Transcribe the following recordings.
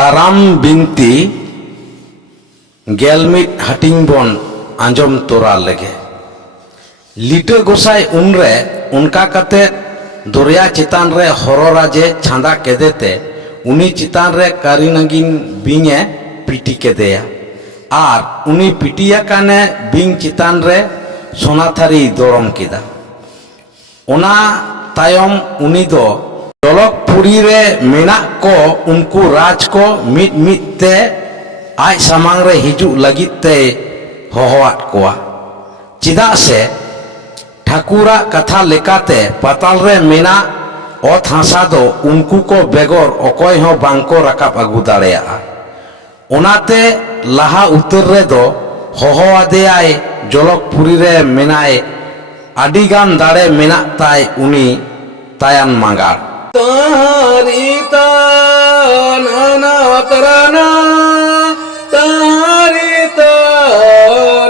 কারাম বিনতি গেলমিট হাটিং বন আঞ্জম তোরা লেগে লিটে গোসাই উনরে উনকা কাতে দরিয়া চিতান রে হররাজে ছাঁদা কেদেতে উনি চিতান রে কারিনাগিন বিঙে পিটি কেদেয়া আর উনি পিটিয়া কানে বিং চিতান রে সোনাথারি দরম কেদা ওনা তায়ম উনি দো জলকপুরি রে মেনাক को उनको राज को मिट मिट ते आज सामांग रे हिजु लगित ते होहवात कोआ चिदा से ठाकुरा कथा लेकाते पताल रे मेना ओत हासा दो उनको को बेगोर अकोय हो बांको रकाब अगु दाड़ेया ओनाते लाहा उतर रे दो होहवादे आय जलकपुरी रे मेनाय आदिगान दाड़े मेना ताय उनी तायान मांगार तारिता नाना तरना तारिता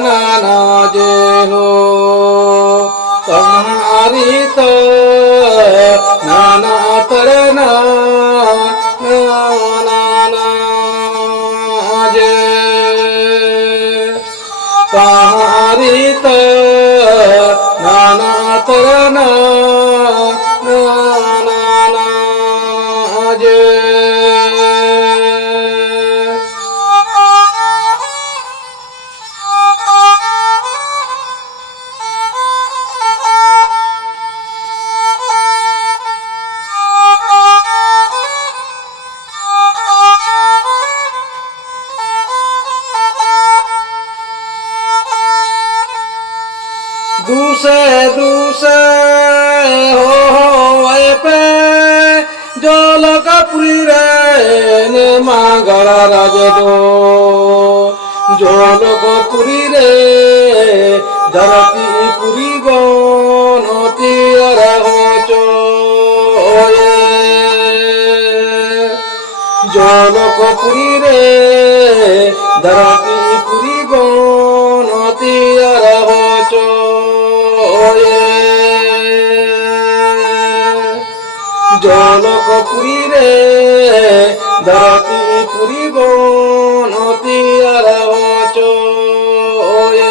नाना जे हो तारिता नाना तरना नाना जे तारिता नाना तरना दूसे दूसे हो पे जलकपुरी रे ने मांगड़ा राज दो जलकपुरी रे धरती पुरी गनती रहो चोए जलकपुरी रे धरती पुरी गनती रहो चोए जलकपुरी रे धरती पुरी गनती रहो चोए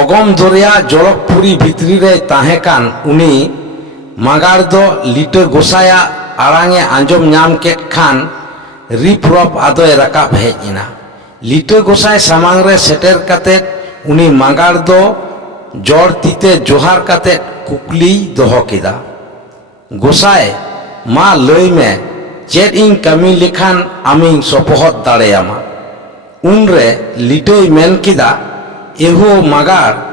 अगम दरिया जलकपुरी भितरी रे ताहेकान उनी मागार दो लिटे गोसाया आड़ांगे आंजम नाम केट खान रिप्रप आदोय रकाब हेजिना लिटे गोसाय सामांग रे सेटर काते उनी मागार दो जड़ तीते जोहार काते कुकली दोहो किदा गोसाय मा लई में चेत इन कमी लिखान आमिंग सपोहत दाड़ेयामा उनरे लिटोय मेन किदा एहो मागार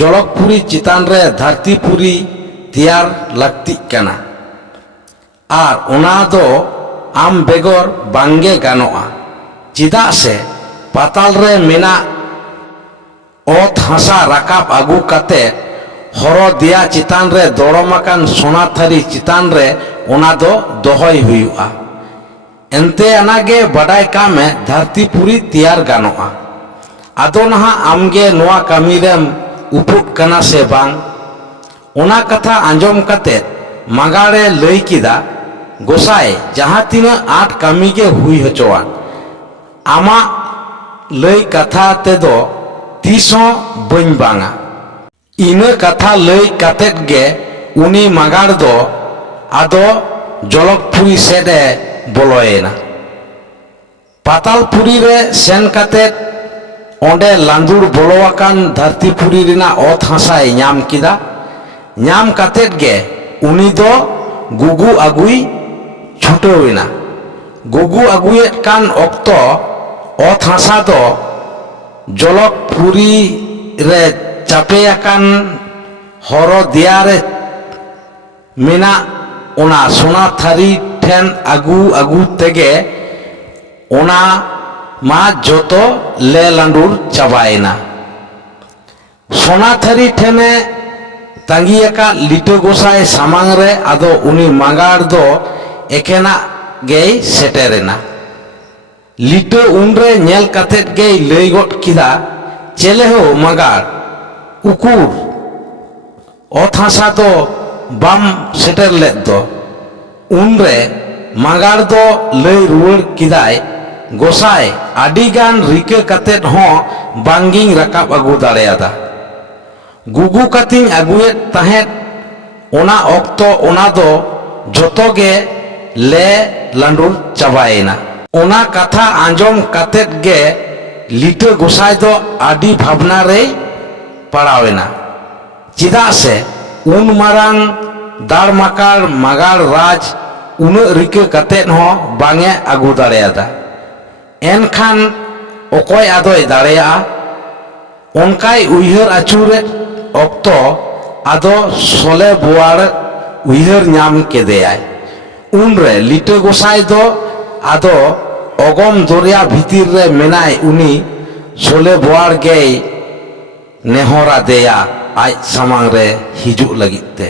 जलकपुरी चितान रे धरतीपुरी तियार लगती कना आर ओना दो आम बेगोर बांगे गानोआ चिदा से पाताल रे मेना ओत हासा रकाब आगु काते हरो दिया चितान रे दौड़माकान सोना थारी चितान रे ओना दो दोहय हुयुआ एनते अनागे बडाय कामे धरतीपुरी तियार गानोआ आदो नहा आमगे नोआ कामी रेम उपुट कना से बांग ओना कथा आंजम काते मागाड़े लई किदा गोसाई जहाँ तीना आठ कामी के हुई हचोआन आमा लई कथा ते दो तीसों बन बांगा इना कथा लई कातेत गे उनी मागाड़ दो आदो जलकपुरी सेडे बोलोएना पातालपुरी रे सेन कातेत ओंडे लांदुर बोलोवाकान धरतीपुरी रिना ओत हासाय नाम किदा नाम कातेत गे उनी दो गुगु आगुई छुटोविना गुगु आगुएत कान ओक्तो ओत हासा दो जलकपुरी रे चापेयाकान हरो दियारे मेना ओना सोना थारी ठेन आगु आगु तेगे ओना मा जोतो ले लांडुर चाबायना सोना थारी ठेने तांगियाका लिटो गोसाय सामांग रे आदो उनी मागाड़ दो एकेना गेय सेटेरेना लिटो उनरे नेल कातेत गेय लई गट किदा चेले हो मागाड़ उकुर ओत हासा दो बाम सेटर लेद दो उनरे ᱢᱟᱜᱟᱲ ᱫᱚ ᱞᱟᱹᱭ ᱨᱩᱣᱟᱹᱲ ᱠᱮᱫᱟᱭ, ᱜᱚᱸᱥᱟᱭ ᱟᱹᱰᱤᱜᱟᱱ ᱨᱤᱠᱟᱹ ᱠᱟᱛᱮᱫ ᱦᱚᱸ ᱵᱟᱝᱜᱤᱧ ᱨᱟᱠᱟᱵ ᱟᱹᱜᱩ ᱫᱟᱲᱮᱭᱟᱫᱟ᱾ ᱜᱩᱜᱩ ᱠᱟᱛᱮᱧ ᱟᱹᱜᱩᱭᱮᱫ ᱛᱟᱦᱮᱸᱫ, ᱚᱱᱟ ᱚᱠᱛᱚ ᱚᱱᱟ ᱫᱚ ᱡᱚᱛᱚ ᱜᱮ ᱞᱮ ᱞᱟᱸᱰᱩᱨ ᱪᱟᱵᱟᱭᱮᱱᱟ᱾ ᱚᱱᱟ ᱠᱟᱛᱷᱟ ᱟᱸᱡᱚᱢ ᱠᱟᱛᱮᱫ ᱜᱮ ᱞᱤᱴᱟᱹ ᱜᱚᱸᱥᱟᱭ ᱫᱚ ᱟᱹᱰᱤ ᱵᱷᱟᱵᱽᱱᱟ ᱨᱮᱭ ᱯᱟᱲᱟᱣᱮᱱᱟ᱾ ᱪᱮᱫᱟᱜ ᱥᱮ ᱩᱱ ᱢᱟᱨᱟᱝ ᱫᱟᱲᱢᱟᱠᱟᱲ ᱢᱟᱜᱟᱲ ᱨᱟᱡᱽ ᱩᱱᱟᱹᱜ ᱨᱤᱠᱟᱹ ᱠᱟᱛᱮᱫ ᱦᱚᱸ ᱵᱟᱝᱼᱮ ᱟᱹᱜᱩ ᱫᱟᱲᱮᱭᱟᱫᱟ᱾ ᱮᱱᱠᱷᱟᱱ ᱚᱠᱚᱭ ᱟᱫᱚᱭ ᱫᱟᱲᱮᱭᱟᱜᱼᱟ? ᱚᱱᱠᱟᱭ ᱩᱭᱦᱟᱹᱨ ᱟᱹᱪᱩᱨᱮᱫ ᱚᱠᱛᱚ ᱟᱫᱚ ᱥᱚᱞᱮ ᱵᱳᱣᱟᱲ ᱩᱭᱦᱟᱹᱨ ᱧᱟᱢ ᱠᱮᱫᱮᱭᱟᱭ᱾ ᱩᱱᱨᱮ ᱞᱤᱴᱟᱹ ᱜᱚᱸᱥᱟᱭ ᱫᱚ ᱟᱫᱚ ᱚᱜᱚᱢ ᱫᱚᱨᱭᱟ ᱵᱷᱤᱛᱤᱨ ᱨᱮ ᱢᱮᱱᱟᱭ ᱩᱱᱤ ᱥᱚᱞᱮ ᱵᱳᱣᱟᱲ ᱜᱮᱭ ᱱᱮᱦᱚᱨ ᱟᱫᱮᱭᱟ ᱟᱡ ᱥᱟᱢᱟᱝ ᱨᱮ ᱦᱤᱡᱩᱜ ᱞᱟᱹᱜᱤᱫ ᱛᱮ᱾